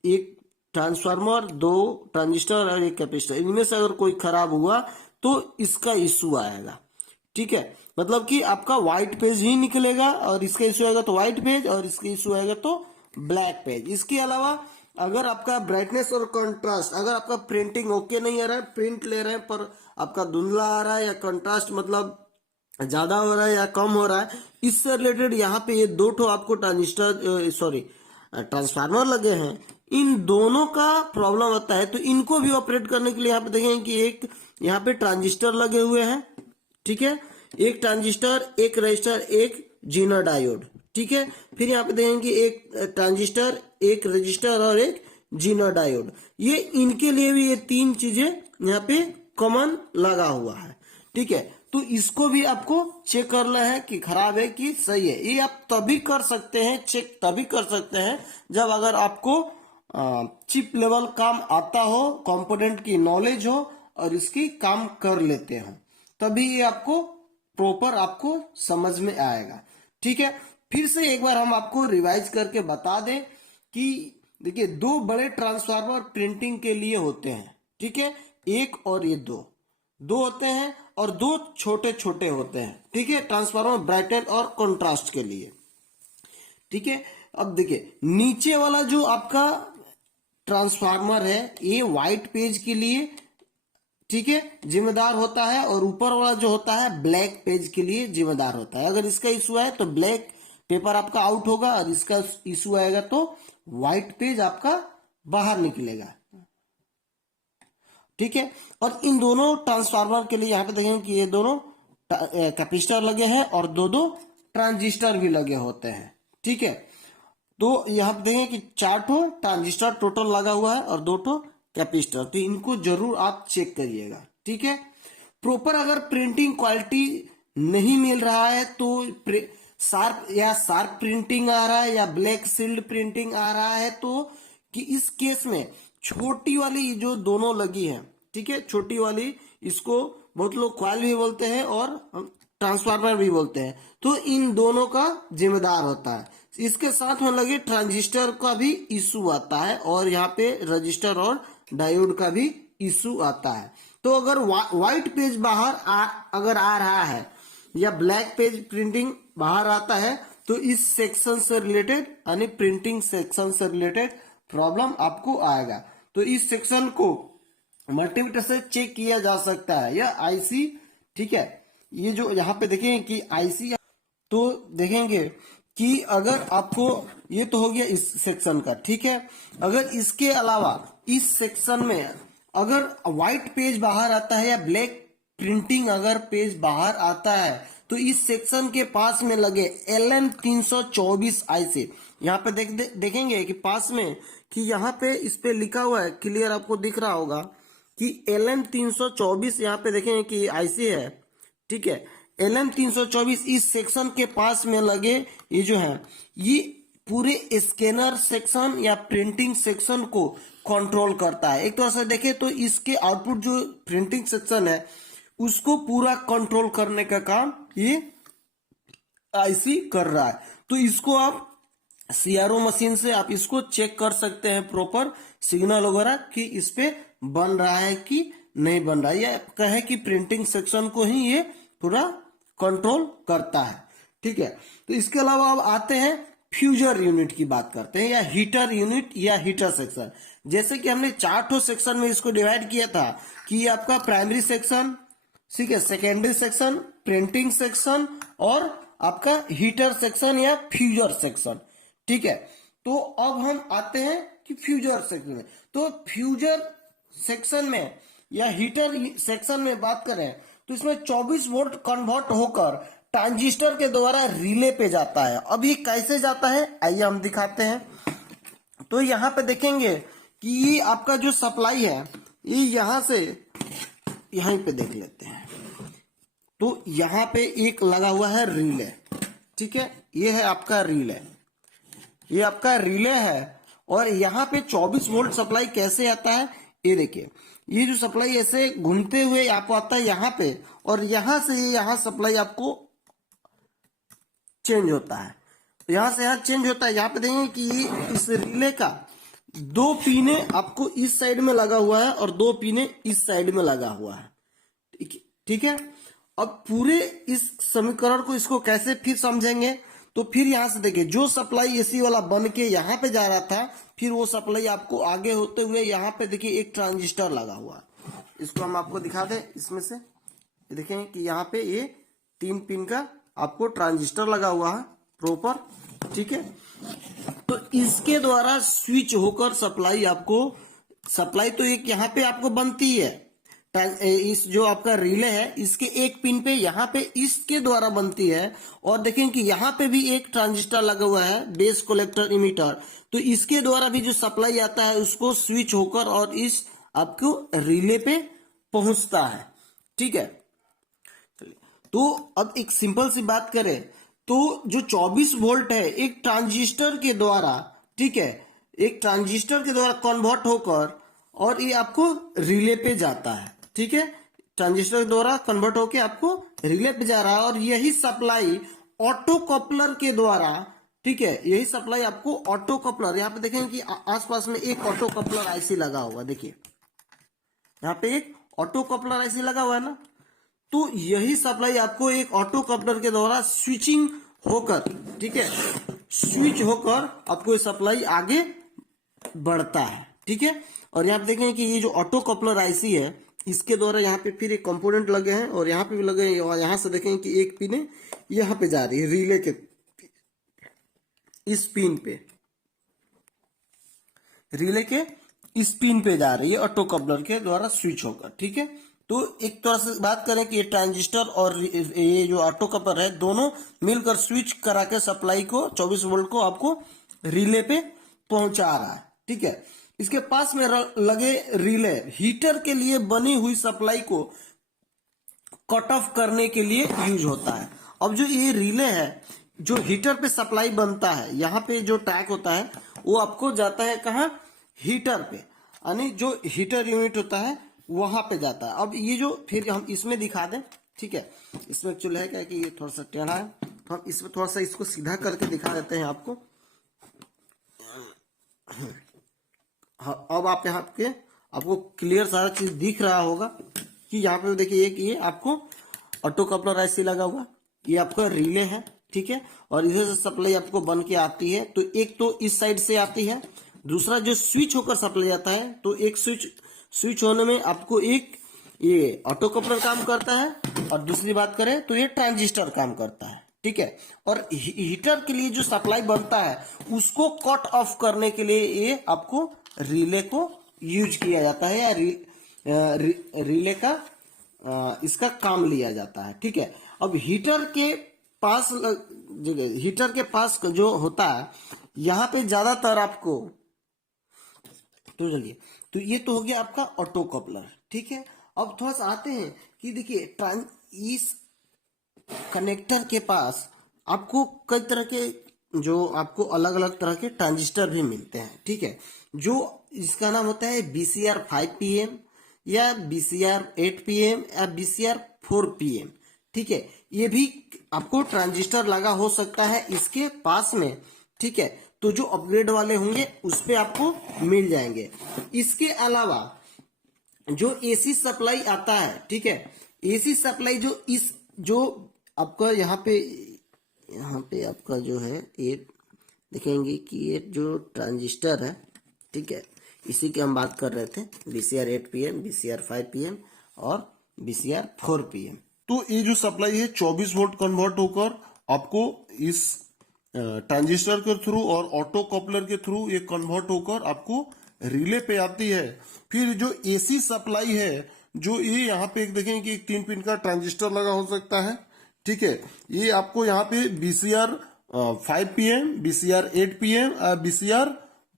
एक ट्रांसफार्मर, 2 ट्रांजिस्टर और एक कैपेसिटर, इनमें से अगर कोई खराब हुआ तो इसका इश्यू आएगा। ठीक है, मतलब कि आपका व्हाइट पेज ही निकलेगा, और इसका इश्यू आएगा तो व्हाइट पेज, और इसका इश्यू आएगा तो ब्लैक पेज। इसके अलावा अगर आपका ब्राइटनेस और कंट्रास्ट, अगर आपका प्रिंटिंग ओके नहीं आ रहा है, प्रिंट ले रहे हैं पर आपका धुंधला आ रहा है, या कंट्रास्ट मतलब ज्यादा हो रहा है या कम हो रहा है, इससे रिलेटेड यहाँ पे ये 2 ठो आपको ट्रांसफार्मर लगे हैं, इन दोनों का प्रॉब्लम होता है। तो इनको भी ऑपरेट करने के लिए यहाँ पे देखेंगे कि एक यहाँ पे ट्रांजिस्टर लगे हुए हैं। ठीक है, एक ट्रांजिस्टर, एक रजिस्टर, एक जीना डायोड। ठीक है, फिर यहाँ पे देखेंगे एक ट्रांजिस्टर, एक रजिस्टर और एक जीना डायोड। ये इनके लिए भी ये 3 चीजें यहाँ पे कॉमन लगा हुआ है। ठीक है, तो इसको भी आपको चेक करना है कि खराब है कि सही है। ये आप तभी कर सकते हैं, चेक तभी कर सकते हैं जब अगर आपको चिप लेवल काम आता हो, कंपोनेंट की नॉलेज हो और इसकी काम कर लेते हो, तभी ये आपको प्रॉपर आपको समझ में आएगा। ठीक है, फिर से एक बार हम आपको रिवाइज करके बता दें कि देखिए 2 बड़े ट्रांसफार्मर प्रिंटिंग के लिए होते हैं। ठीक है, एक और ये 2 होते हैं, और 2 छोटे छोटे होते हैं। ठीक है, ट्रांसफार्मर ब्राइटनेस और कंट्रास्ट के लिए। ठीक है, अब देखिए नीचे वाला जो आपका ट्रांसफार्मर है ये व्हाइट पेज के लिए, ठीक है, जिम्मेदार होता है, और ऊपर वाला जो होता है ब्लैक पेज के लिए जिम्मेदार होता है। अगर इसका इशू है तो ब्लैक पेपर आपका आउट होगा, और इसका इशू आएगा तो व्हाइट पेज आपका बाहर निकलेगा। ठीक है, और इन दोनों ट्रांसफार्मर के लिए यहाँ पे देखेंगे कि ये दोनों कैपेसिटर लगे हैं और 2 ट्रांजिस्टर भी लगे होते हैं। ठीक है, तो यहाँ पे देखेंगे कि 4 ठो ट्रांजिस्टर टोटल लगा हुआ है और 2 ठो कैपेसिटर। तो इनको जरूर आप चेक करिएगा। ठीक है, प्रॉपर अगर प्रिंटिंग क्वालिटी नहीं मिल रहा है तो शार्प प्रिंटिंग आ रहा है या ब्लैक सील्ड प्रिंटिंग आ रहा है, तो कि इस केस में छोटी वाली जो दोनों लगी है, ठीक है, छोटी वाली, इसको बहुत लोग कॉइल भी बोलते हैं और ट्रांसफार्मर भी बोलते हैं। तो इन दोनों का जिम्मेदार होता है। इसके साथ में लगे ट्रांजिस्टर का भी इशू आता है और यहाँ पे रजिस्टर और डायोड का भी इशू आता है। तो अगर व्हाइट पेज बाहर अगर आ रहा है या ब्लैक पेज प्रिंटिंग बाहर आता है तो इस सेक्शन से रिलेटेड यानी प्रिंटिंग सेक्शन से रिलेटेड प्रॉब्लम आपको आएगा। तो इस सेक्शन को मल्टीमीटर से चेक किया जा सकता है या आईसी, ठीक है। ये जो यहाँ पे देखेंगे कि आईसी, तो देखेंगे कि अगर आपको, ये तो हो गया इस सेक्शन का, ठीक है। अगर इसके अलावा इस सेक्शन में अगर व्हाइट पेज बाहर आता है या ब्लैक प्रिंटिंग अगर पेज बाहर आता है तो इस सेक्शन के पास में लगे LM324 आईसी, यहाँ पे देखेंगे कि पास में कि यहाँ पे इस पे लिखा हुआ है, क्लियर आपको दिख रहा होगा कि LM324 यहाँ पे देखेंगे कि आईसी है, ठीक है। LM324 इस सेक्शन के पास में लगे ये जो है ये पूरे स्कैनर सेक्शन या प्रिंटिंग सेक्शन को कंट्रोल करता है। एक तरह से देखें तो इसके आउटपुट जो प्रिंटिंग सेक्शन है उसको पूरा कंट्रोल करने का काम ये आईसी कर रहा है। तो इसको आप सीआरओ मशीन से आप इसको चेक कर सकते हैं, प्रॉपर सिग्नल वगैरह कि इस पे बन रहा है कि नहीं बन रहा है, या कहे कि प्रिंटिंग सेक्शन को ही ये पूरा कंट्रोल करता है, ठीक है। तो इसके अलावा अब आते हैं फ्यूजर यूनिट की बात करते हैं, या हीटर यूनिट या हीटर सेक्शन। जैसे कि हमने 4 सेक्शन में इसको डिवाइड किया था कि ये आपका प्राइमरी सेक्शन, ठीक है, सेकेंडरी सेक्शन, प्रिंटिंग सेक्शन और आपका हीटर सेक्शन या फ्यूजर सेक्शन, ठीक है। तो अब हम आते हैं कि फ्यूजर सेक्शन में, तो फ्यूजर सेक्शन में या हीटर सेक्शन में बात करें तो इसमें 24 वोल्ट कन्वर्ट होकर ट्रांजिस्टर के द्वारा रिले पे जाता है। अब ये कैसे जाता है आइए हम दिखाते हैं। तो यहाँ पे देखेंगे कि ये आपका जो सप्लाई है ये यहाँ से यहीं पे देख लेते हैं। तो यहाँ पे एक लगा हुआ है रिले, ठीक है, ये है आपका रिले, ये आपका रिले है। और यहाँ पे 24 वोल्ट सप्लाई कैसे आता है ये देखिए, ये जो सप्लाई ऐसे घूमते हुए आपको आता है यहाँ पे और यहाँ से यहाँ सप्लाई आपको चेंज होता है। तो यहाँ से यहाँ चेंज होता है। यहाँ पे देखेंगे कि ये इस रिले का 2 पिने आपको इस साइड में लगा हुआ है और 2 पिने इस साइड में लगा हुआ है, ठीक है। अब पूरे इस समीकरण को इसको कैसे फिर समझेंगे, तो फिर यहां से देखिए जो सप्लाई एसी वाला बन के यहाँ पे जा रहा था, फिर वो सप्लाई आपको आगे होते हुए यहाँ पे देखिए एक ट्रांजिस्टर लगा हुआ है। इसको हम आपको दिखा दें, इसमें से देखें कि यहाँ पे ये 3 पिन का आपको ट्रांजिस्टर लगा हुआ है प्रॉपर, ठीक है। तो इसके द्वारा स्विच होकर सप्लाई आपको, सप्लाई तो एक यहाँ पे आपको बनती है, इस जो आपका रिले है इसके एक पिन पे यहाँ पे इसके द्वारा बनती है। और देखें कि यहाँ पे भी एक ट्रांजिस्टर लगा हुआ है, बेस कलेक्टर इमीटर, तो इसके द्वारा भी जो सप्लाई आता है उसको स्विच होकर और इस आपको रिले पे पहुंचता है, ठीक है। तो अब एक सिंपल सी बात करें तो जो 24 वोल्ट है एक ट्रांजिस्टर के द्वारा, ठीक है, एक ट्रांजिस्टर के द्वारा कन्वर्ट होकर और ये आपको रिले पे जाता है, ठीक है। ट्रांजिस्टर के द्वारा कन्वर्ट होकर आपको रिले पे जा रहा है और यही सप्लाई ऑटो कपलर के द्वारा, ठीक है, यही सप्लाई आपको ऑटो कपलर, यहाँ पे देखेंगे कि आसपास में एक ऑटो कपलर आईसी लगा हुआ, देखिए यहाँ पे एक ऑटो कपलर आईसी लगा हुआ है ना। तो यही सप्लाई आपको एक ऑटो कपलर के द्वारा स्विचिंग होकर, ठीक है, स्विच होकर आपको ये सप्लाई आगे बढ़ता है, ठीक है। और यहाँ पे देखें कि ये जो ऑटो कपलर आईसी है इसके द्वारा यहाँ पे फिर एक कंपोनेंट लगे हैं और यहाँ पे भी लगे हैं, और यहाँ से देखें कि एक पिन यहाँ पे जा रही है रिले के इस पिन पे, रिले के इस पिन पे जा रही है ऑटो कपलर के द्वारा स्विच होकर, ठीक है। तो एक तरह से बात करें कि ये ट्रांजिस्टर और ये जो ऑटो कपलर है दोनों मिलकर स्विच करा के सप्लाई को 24 वोल्ट को आपको रिले पे पहुंचा रहा है, ठीक है। इसके पास में लगे रिले हीटर के लिए बनी हुई सप्लाई को कट ऑफ करने के लिए यूज होता है। अब जो ये रिले है जो हीटर पे सप्लाई बनता है, यहाँ पे जो ट्रैक होता है वो आपको जाता है कहाँ, हीटर पे। यानी जो हीटर यूनिट होता है वहां पे जाता है। अब ये जो फिर हम इसमें दिखा दें, ठीक है, इसमें एक्चुअली है क्या कि ये थोड़ा सा टेढ़ा है, तो हम इसमें थोड़ा सा इसको सीधा करके दिखा देते हैं आपको। हाँ, अब आप यहाँ पे आपको क्लियर सारा चीज दिख रहा होगा कि यहाँ पे देखिए एक ये आपको ऑटो कपलर ऐसे लगा हुआ, ये आपका रिले है, ठीक है, और इधर से सप्लाई आपको बन के आती है। तो एक तो इस साइड से आती है, दूसरा जो स्विच होकर सप्लाई आता है, तो एक स्विच होने में आपको एक ये ऑटो कपलर काम करता है, और दूसरी बात करें तो ये ट्रांजिस्टर काम करता है, ठीक है। और हीटर के लिए जो सप्लाई बनता है उसको कट ऑफ करने के लिए ये आपको रिले को यूज किया जाता है, या रिले का इसका काम लिया जाता है, ठीक है। अब हीटर के पास जो होता है यहाँ पे ज्यादातर आपको, तो चलिए, तो ये तो हो गया आपका ऑटो कपलर, ठीक है। अब थोड़ा सा आते हैं कि देखिए इस कनेक्टर के पास आपको कई तरह के जो आपको अलग अलग तरह के ट्रांजिस्टर भी मिलते हैं, ठीक है। जो इसका नाम होता है BCR 5PM या BCR 8PM या BCR 4PM, ठीक है। ये भी आपको ट्रांजिस्टर लगा हो सकता है इसके पास में, ठीक है। तो जो अपग्रेड वाले होंगे उस पे आपको मिल जाएंगे। इसके अलावा जो AC सप्लाई आता है, ठीक है, AC सप्लाई जो आपका यहाँ पे आपका जो है ये देखेंगे कि ये जो ट्रांजिस्टर है, ठीक है, इसी की हम बात कर रहे थे, BCR 8PM, BCR 5PM और BCR 4PM। तो ये जो सप्लाई है 24 वोल्ट कन्वर्ट होकर आपको इस ट्रांजिस्टर के थ्रू और ऑटो कपलर के थ्रू ये कन्वर्ट होकर आपको रिले पे आती है। फिर जो AC सप्लाई है, जो ये यहाँ पे एक देखें कि एक 3 पिन का ट्रांजिस्टर लगा हो सकता है, ठीक है। ये आपको यहाँ पे BCR 5PM, BCR 8PM, BCR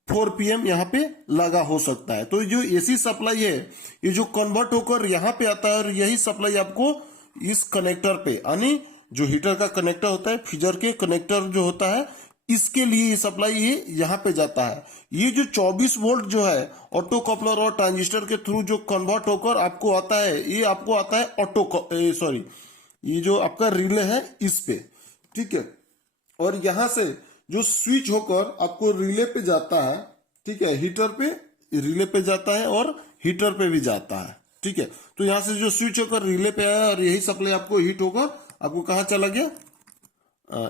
4PM यहाँ पे लगा हो सकता है। तो जो AC सप्लाई है ये जो कन्वर्ट होकर यहाँ पे आता है, और यही सप्लाई आपको इस कनेक्टर पे, यानी जो हीटर का कनेक्टर होता है, फ्यूजर के कनेक्टर जो होता है, इसके लिए सप्लाई ये यहाँ पे जाता है। ये जो 24 वोल्ट जो है ऑटो कपलर और ट्रांजिस्टर के थ्रू जो कन्वर्ट होकर आपको आता है, ये आपको आता है ये जो आपका रिले है इस पे, ठीक है। और यहां से जो स्विच होकर आपको रिले पे जाता है, ठीक है, हीटर पे रिले पे जाता है और हीटर पे भी जाता है, ठीक है। तो यहां से जो स्विच होकर रिले पे आया और यही सप्लाई आपको हीट होकर आपको कहाँ चला गया,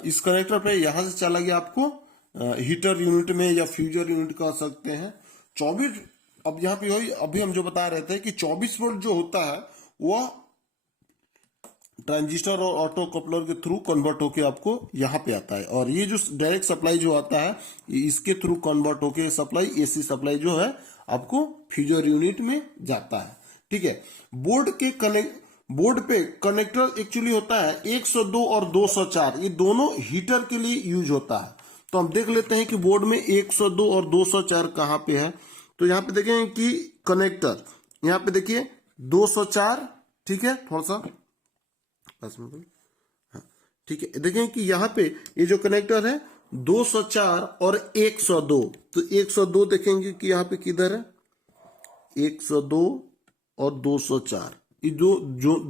इस कनेक्टर पे, यहां से चला गया आपको हीटर यूनिट में या फ्यूजर यूनिट कह सकते हैं। 24, अब यहाँ पे वही अभी हम जो बता रहे थे कि 24 वोल्ट जो होता है वह ट्रांजिस्टर और ऑटो कपलर के थ्रू कन्वर्ट होके आपको यहाँ पे आता है, और ये जो डायरेक्ट सप्लाई जो आता है इसके थ्रू कन्वर्ट होके सप्लाई AC सप्लाई जो है आपको फ्यूजर यूनिट में जाता है, ठीक है। बोर्ड पे कनेक्टर एक्चुअली होता है 102 और 204, ये दोनों हीटर के लिए यूज होता है। तो हम देख लेते हैं कि बोर्ड में 102 और 204 कहाँ पे है। तो यहाँ पे देखेंगे कि कनेक्टर यहाँ पे देखिए 204, ठीक है, थोड़ा सा पास में, हाँ, ठीक है। देखें कि यहाँ पे ये जो कनेक्टर है 204 और 102, तो 102 देखेंगे कि यहाँ पे किधर है, 102 और 204, ये जो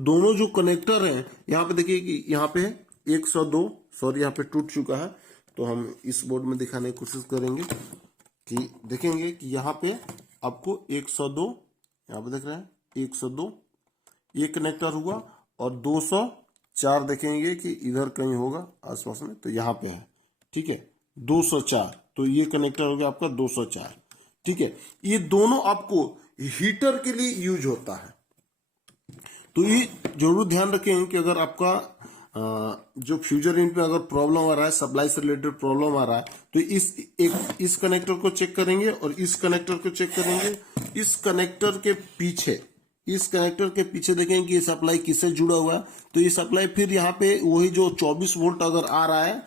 दोनों जो कनेक्टर हैं यहाँ पे देखिए कि यहाँ पे है 102, सॉरी यहाँ पे टूट चुका है, तो हम इस बोर्ड में दिखाने की कोशिश करेंगे कि देखेंगे कि यहाँ पे आपको 102, यहाँ पे देख रहे हैं 102 ये कनेक्टर हुआ, और 204 देखेंगे कि इधर कहीं होगा आसपास में, तो यहाँ पे है, ठीक है, 204, तो ये कनेक्टर हो गया आपका 204, ठीक है। ये दोनों आपको हीटर के लिए यूज होता है। तो ये जरूर ध्यान रखें कि अगर आपका जो फ्यूजर यूनिट में अगर प्रॉब्लम आ रहा है, सप्लाई से रिलेटेड प्रॉब्लम आ रहा है, तो इस कनेक्टर को चेक करेंगे और इस कनेक्टर को चेक करेंगे। इस कनेक्टर के पीछे देखेंगे कि ये सप्लाई किससे जुड़ा हुआ है, तो ये सप्लाई फिर यहाँ पे वही जो 24 वोल्ट अगर आ रहा है,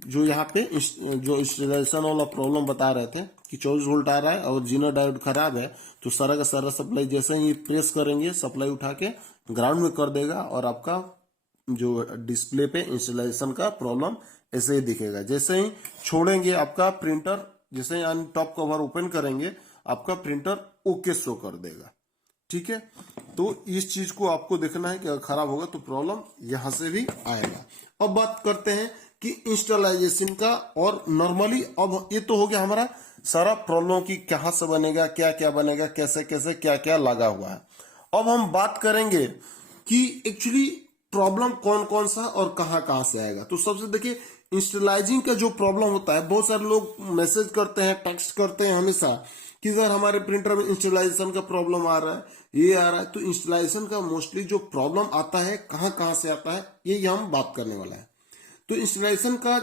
जो यहाँ पे जो इंस्टॉलेशन वाला प्रॉब्लम बता रहे थे कि 24 वोल्ट आ रहा है और जीरो डायोड खराब है, तो सारा का सारा सप्लाई जैसे ही प्रेस करेंगे सप्लाई उठा के ग्राउंड में कर देगा, और आपका जो डिस्प्ले पे इंस्टॉलेशन का प्रॉब्लम ऐसे ही दिखेगा। जैसे ही छोड़ेंगे आपका प्रिंटर, जैसे ही टॉप कवर ओपन करेंगे आपका प्रिंटर ओके शो कर देगा। ठीक है, तो इस चीज को आपको देखना है कि अगर खराब होगा तो प्रॉब्लम यहां से भी आएगा। अब बात करते हैं कि इंस्टॉलाइजेशन का। और नॉर्मली अब ये तो हो गया हमारा सारा प्रॉब्लम की कहां से बनेगा, क्या क्या बनेगा, कैसे कैसे क्या क्या लगा हुआ है। अब हम बात करेंगे कि एक्चुअली प्रॉब्लम कौन कौन सा और कहां कहां से आएगा। तो सबसे देखिए, इंस्टॉलाइजिंग का जो प्रॉब्लम होता है, बहुत सारे लोग मैसेज करते हैं, टेक्स्ट करते हैं हमेशा कि सर हमारे प्रिंटर में इंस्टॉलाइजेशन का प्रॉब्लम आ रहा है, ये आ रहा है। तो इंस्टॉलाइजेशन का मोस्टली जो प्रॉब्लम आता है कहां कहां से आता है, ये हम बात करने वाला है। तो इंस्टॉलेशन का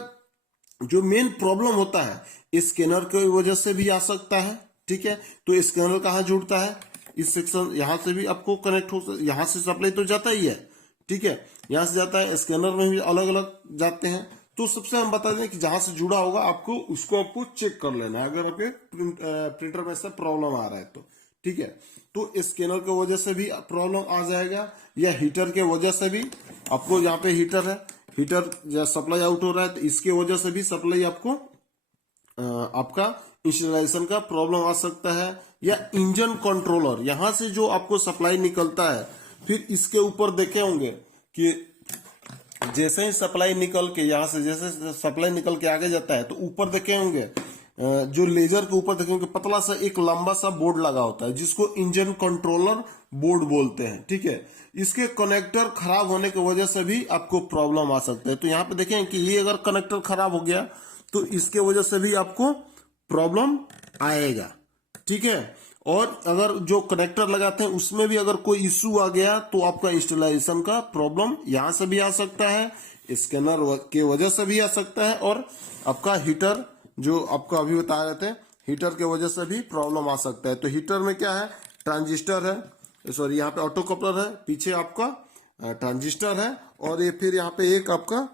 जो मेन प्रॉब्लम होता है स्कैनर की वजह से भी आ सकता है। ठीक है, तो स्कैनर कहाँ जुड़ता है, इस सेक्शन यहां से भी आपको कनेक्ट हो, यहां से सप्लाई तो जाता ही है। ठीक है, यहां से जाता है, स्कैनर में भी अलग अलग जाते हैं। तो सबसे हम बता दें कि जहां से जुड़ा होगा आपको उसको आपको चेक कर लेना है, अगर आपके प्रिंटर में से प्रॉब्लम आ रहा है तो। ठीक है, तो स्कैनर की वजह से भी प्रॉब्लम आ जाएगा, या हीटर के वजह से भी आपको, यहाँ पे हीटर है, हीटर या सप्लाई आउट हो रहा है तो इसके वजह से भी सप्लाई आपको आपका इंस्टॉलेशन का प्रॉब्लम आ सकता है। या इंजन कंट्रोलर, यहां से जो आपको सप्लाई निकलता है, फिर इसके ऊपर देखे होंगे कि जैसे ही सप्लाई निकल के यहां से, जैसे सप्लाई निकल के आगे जाता है तो ऊपर देखे होंगे जो लेजर के ऊपर देखेंगे पतला सा एक लंबा सा बोर्ड लगा होता है जिसको इंजन कंट्रोलर बोर्ड बोलते हैं। ठीक है, इसके कनेक्टर खराब होने की वजह से भी आपको प्रॉब्लम आ सकता है। तो यहाँ पे देखें कि ये अगर कनेक्टर खराब हो गया तो इसके वजह से भी आपको प्रॉब्लम आएगा। ठीक है, और अगर जो कनेक्टर लगाते हैं उसमें भी अगर कोई इश्यू आ गया तो आपका इंस्टॉलेशन का प्रॉब्लम यहां से भी आ सकता है, स्कैनर के वजह से भी आ सकता है, और आपका हीटर जो आपको अभी बता रहे थे, हीटर के वजह से भी प्रॉब्लम आ सकता है। तो हीटर में क्या है, ट्रांजिस्टर है, सॉरी यहाँ पे ऑटो कपलर है, पीछे आपका ट्रांजिस्टर है, और ये फिर यहाँ पे एक आपका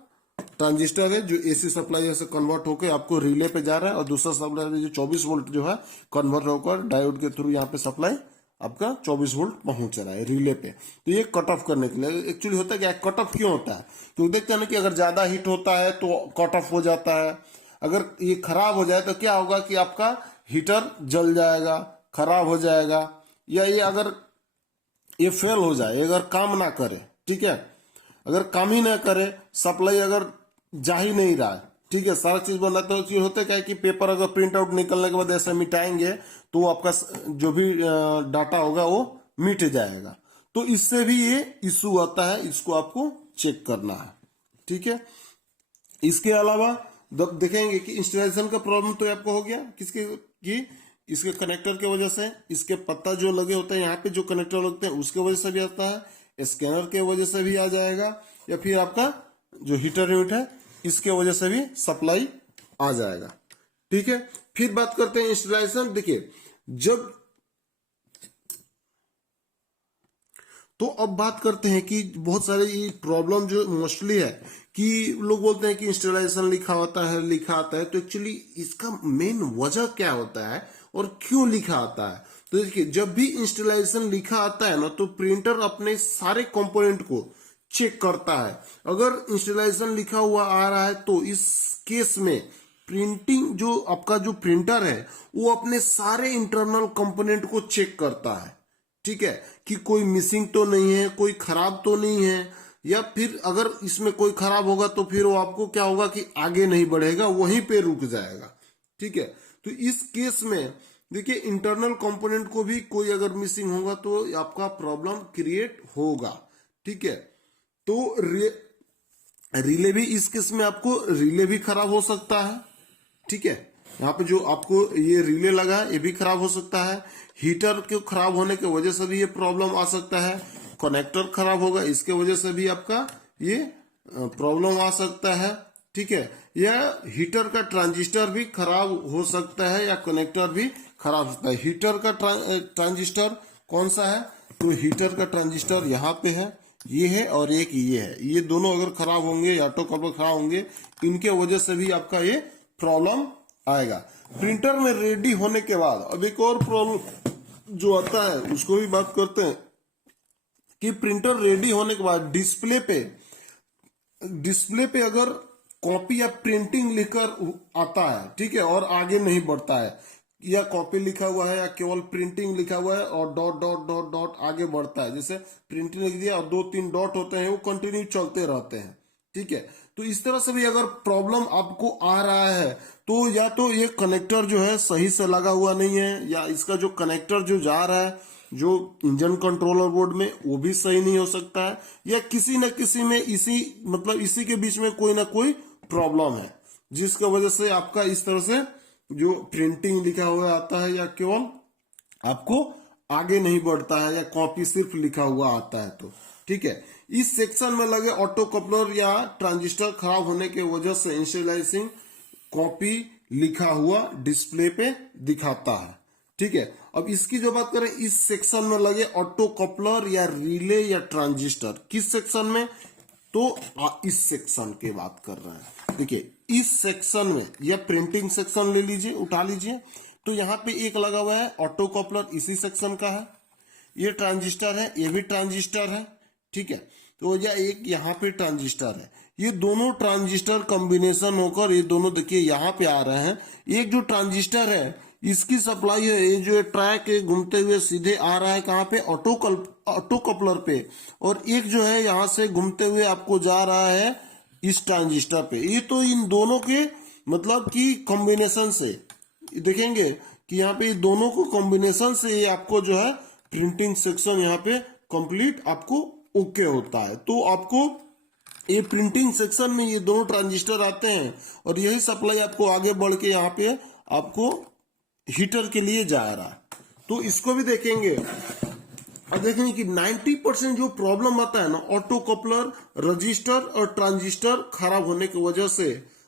ट्रांजिस्टर है जो एसी सप्लाई से कन्वर्ट होकर आपको रिले पे जा रहा है, और दूसरा सप्लाई जो 24 वोल्ट जो है कन्वर्ट होकर डायोड के थ्रू यहाँ पे सप्लाई आपका 24 वोल्ट पहुंच रहा है रिले पे। तो ये कट ऑफ करने के लिए एक्चुअली होता है क्या, कट ऑफ क्यों होता है, क्योंकि देखते हैं ना कि अगर ज्यादा हीट होता है तो कट ऑफ हो जाता है। अगर ये खराब हो जाए तो क्या होगा कि आपका हीटर जल जाएगा, खराब हो जाएगा, या ये अगर ये फेल हो जाए, अगर काम ना करे। ठीक है, अगर काम ही ना करे, सप्लाई अगर जा ही नहीं रहा है, ठीक है, सारा चीज बन रहा है, तो होता क्या है कि पेपर अगर प्रिंट आउट निकलने के बाद ऐसे मिटाएंगे तो आपका जो भी डाटा होगा वो मिट जाएगा। तो इससे भी ये इश्यू आता है, इसको आपको चेक करना है। ठीक है, इसके अलावा देखेंगे कि इंस्टॉलेशन का प्रॉब्लम तो आपको हो गया किसके कि इसके कनेक्टर की वजह से, इसके पत्ता जो लगे होते हैं यहाँ पे जो कनेक्टर लगते हैं उसके वजह से भी आता है, स्कैनर के वजह से भी आ जाएगा, या फिर आपका जो हीटर यूनिट है इसके वजह से भी सप्लाई आ जाएगा। ठीक है, फिर बात करते हैं इंस्टॉलेशन। देखिए जब तो अब बात करते हैं कि बहुत सारे ये प्रॉब्लम जो मोस्टली है कि लोग बोलते हैं कि इंस्टॉलेशन लिखा होता है, लिखा आता है, तो एक्चुअली इसका मेन वजह क्या होता है और क्यों लिखा आता है। तो देखिए जब भी इंस्टॉलेशन लिखा आता है ना तो प्रिंटर अपने सारे कंपोनेंट को चेक करता है। अगर इंस्टॉलेशन लिखा हुआ आ रहा है तो इस केस में प्रिंटिंग जो आपका जो प्रिंटर है वो अपने सारे इंटरनल कंपोनेंट को चेक करता है। ठीक है, कि कोई मिसिंग तो नहीं है, कोई खराब तो नहीं है, या फिर अगर इसमें कोई खराब होगा तो फिर वो आपको क्या होगा कि आगे नहीं बढ़ेगा, वहीं पे रुक जाएगा। ठीक है, तो इस केस में देखिए इंटरनल कंपोनेंट को भी कोई अगर मिसिंग होगा तो आपका प्रॉब्लम क्रिएट होगा। ठीक है, तो रिले भी इस केस में आपको रिले भी खराब हो सकता है। ठीक है, यहाँ पे जो आपको ये रिले लगा है ये भी खराब हो सकता है, हीटर के खराब होने की वजह से भी ये प्रॉब्लम आ सकता है, कनेक्टर खराब होगा इसके वजह से भी आपका ये प्रॉब्लम आ सकता है। ठीक है, या हीटर का ट्रांजिस्टर भी खराब हो सकता है, या कनेक्टर भी खराब हो सकता है। हीटर का ट्रांजिस्टर कौन सा है, तो हीटर का ट्रांजिस्टर यहाँ पे है, ये है, और एक ये है, ये दोनों अगर खराब होंगे या ऑटो कपलर खराब होंगे इनके वजह से भी आपका ये प्रॉब्लम आएगा। प्रिंटर में रेडी होने के बाद अब एक और प्रॉब्लम जो आता है उसको भी बात करते हैं कि प्रिंटर रेडी होने के बाद डिस्प्ले पे अगर कॉपी या प्रिंटिंग लिखकर आता है, ठीक है, और आगे नहीं बढ़ता है, या कॉपी लिखा हुआ है या केवल प्रिंटिंग लिखा हुआ है और डॉट डॉट डॉट डॉट आगे बढ़ता है, जैसे प्रिंटिंग लिख दिया और 2-3 डॉट होते हैं वो कंटिन्यू चलते रहते हैं। ठीक है, तो इस तरह से भी अगर प्रॉब्लम आपको आ रहा है तो या तो ये कनेक्टर जो है सही से लगा हुआ नहीं है, या इसका जो कनेक्टर जो जा रहा है जो इंजन कंट्रोलर बोर्ड में वो भी सही नहीं हो सकता है, या किसी न किसी में इसी के बीच में कोई ना कोई प्रॉब्लम है जिसकी वजह से आपका इस तरह से जो प्रिंटिंग लिखा हुआ आता है या केवल आपको आगे नहीं बढ़ता है, या कॉपी सिर्फ लिखा हुआ आता है। तो ठीक है, इस सेक्शन में लगे ऑटो कपलर या ट्रांजिस्टर खराब होने की वजह से इनिशियलाइजिंग कॉपी लिखा हुआ डिस्प्ले पे दिखाता है। ठीक है, अब इसकी जो बात करें, इस सेक्शन में लगे ऑटो कपलर या रिले या ट्रांजिस्टर, किस सेक्शन में, तो इस सेक्शन की बात कर रहे हैं। देखिए इस सेक्शन में, या प्रिंटिंग सेक्शन ले लीजिए, उठा लीजिए, तो यहाँ पे एक लगा हुआ है ऑटो कपलर, इसी सेक्शन का है। ये ट्रांजिस्टर है, ये भी ट्रांजिस्टर है। ठीक है, तो या एक यहाँ पे ट्रांजिस्टर है, ये दोनों ट्रांजिस्टर कॉम्बिनेशन होकर ये दोनों देखिए यहाँ पे आ रहे हैं। एक जो ट्रांजिस्टर है इसकी सप्लाई है, ये जो ट्रैक घूमते हुए सीधे आ रहा है कहाँ पे, ऑटो कपलर पे, और एक जो है यहाँ से घूमते हुए आपको जा रहा है इस ट्रांजिस्टर पे। ये तो इन दोनों के मतलब कि कॉम्बिनेशन से देखेंगे कि यहाँ पे दोनों को कॉम्बिनेशन से ये आपको जो है प्रिंटिंग सेक्शन यहाँ पे कंप्लीट आपको ओके होता है। तो आपको ये प्रिंटिंग सेक्शन में ये दोनों ट्रांजिस्टर आते हैं और यही सप्लाई आपको आगे बढ़ के यहाँ पे आपको हीटर के लिए जा रहा है। तो इसको भी देखेंगे और देखेंगे कि 90% जो प्रॉब्लम आता है ना, ऑटो कपलर, रजिस्टर और ट्रांजिस्टर खराब होने की वजह से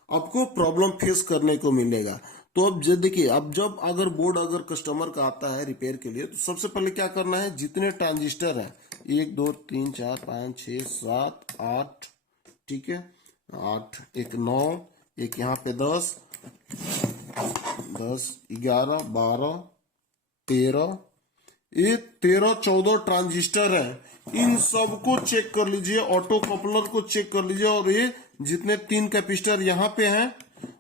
आपको प्रॉब्लम फेस करने को मिलेगा। तो अब देखिए, अब जब अगर बोर्ड अगर कस्टमर का आता है रिपेयर के लिए, तो सबसे पहले क्या करना है, जितने ट्रांजिस्टर हैं 1 2 3 4 5 6 7 8, ठीक है 8, एक 9, एक यहाँ पे 10 11 12 13, ये 13-14 ट्रांजिस्टर है। इन सबको चेक कर लीजिए, ऑटो कपलर को चेक कर लीजिए, और ये जितने 3 कैपेसिटर यहाँ पे हैं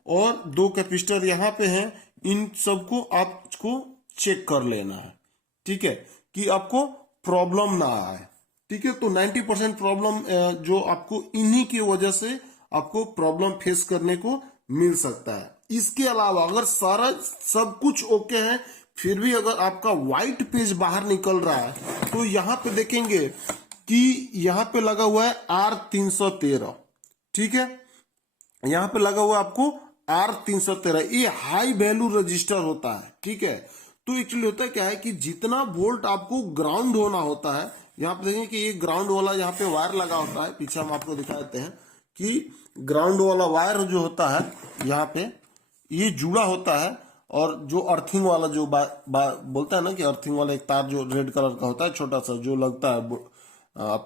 और 2 कैपेसिटर यहाँ पे हैं, इन सबको आपको चेक कर लेना है। ठीक है, कि आपको प्रॉब्लम ना आए। ठीक है, तो 90% प्रॉब्लम जो आपको इन्हीं की वजह से आपको प्रॉब्लम फेस करने को मिल सकता है। इसके अलावा अगर सारा सब कुछ ओके है फिर भी अगर आपका व्हाइट पेज बाहर निकल रहा है, तो यहाँ पे देखेंगे कि यहाँ पे लगा हुआ है R313। ठीक है, यहाँ पे लगा हुआ है आपको R313, ये हाई वैल्यू रजिस्टर होता है। ठीक है, तो एक्चुअली होता है क्या है कि जितना वोल्ट आपको ग्राउंड होना होता है, यहाँ पे देखेंगे कि ये ग्राउंड वाला यहाँ पे वायर लगा होता है, पीछे हम आपको दिखा देते हैं कि ग्राउंड वाला वायर जो होता है यहाँ पे ये जुड़ा होता है, और जो अर्थिंग वाला जो बोलता है ना कि अर्थिंग वाला एक तार जो रेड कलर का होता है छोटा सा जो लगता है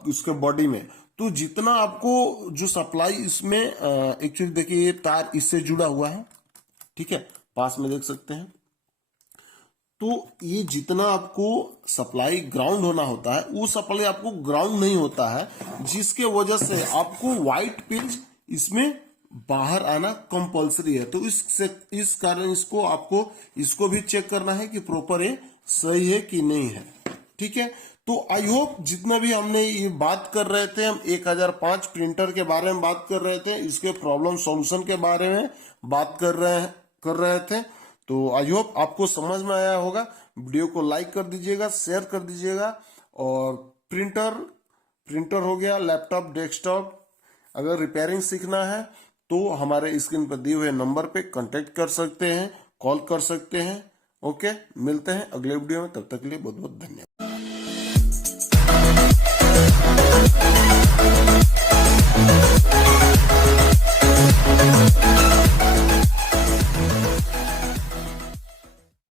उसके बॉडी में, तो जितना आपको जो सप्लाई इसमें एक्चुअली देखिए ये तार इससे जुड़ा हुआ है। ठीक है, पास में देख सकते हैं, तो ये जितना आपको सप्लाई ग्राउंड होना होता है वो सप्लाई आपको ग्राउंड नहीं होता है, जिसके वजह से आपको व्हाइट पेज इसमें बाहर आना कंपलसरी है। तो इस कारण आपको इसको भी चेक करना है कि प्रॉपर ये सही है कि नहीं है। ठीक है, तो आई होप जितना भी हमने ये बात कर रहे थे, हम 1005 प्रिंटर के बारे में बात कर रहे थे, इसके प्रॉब्लम सॉल्यूशन के बारे में बात कर रहे थे, तो आई होप आपको समझ में आया होगा। वीडियो को लाइक कर दीजिएगा, शेयर कर दीजिएगा, और प्रिंटर हो गया, लैपटॉप, डेस्कटॉप, अगर रिपेयरिंग सीखना है तो हमारे स्क्रीन पर दिए हुए नंबर पे कांटेक्ट कर सकते हैं, कॉल कर सकते हैं। ओके, मिलते हैं अगले वीडियो में, तब तक के लिए बहुत बहुत धन्यवाद।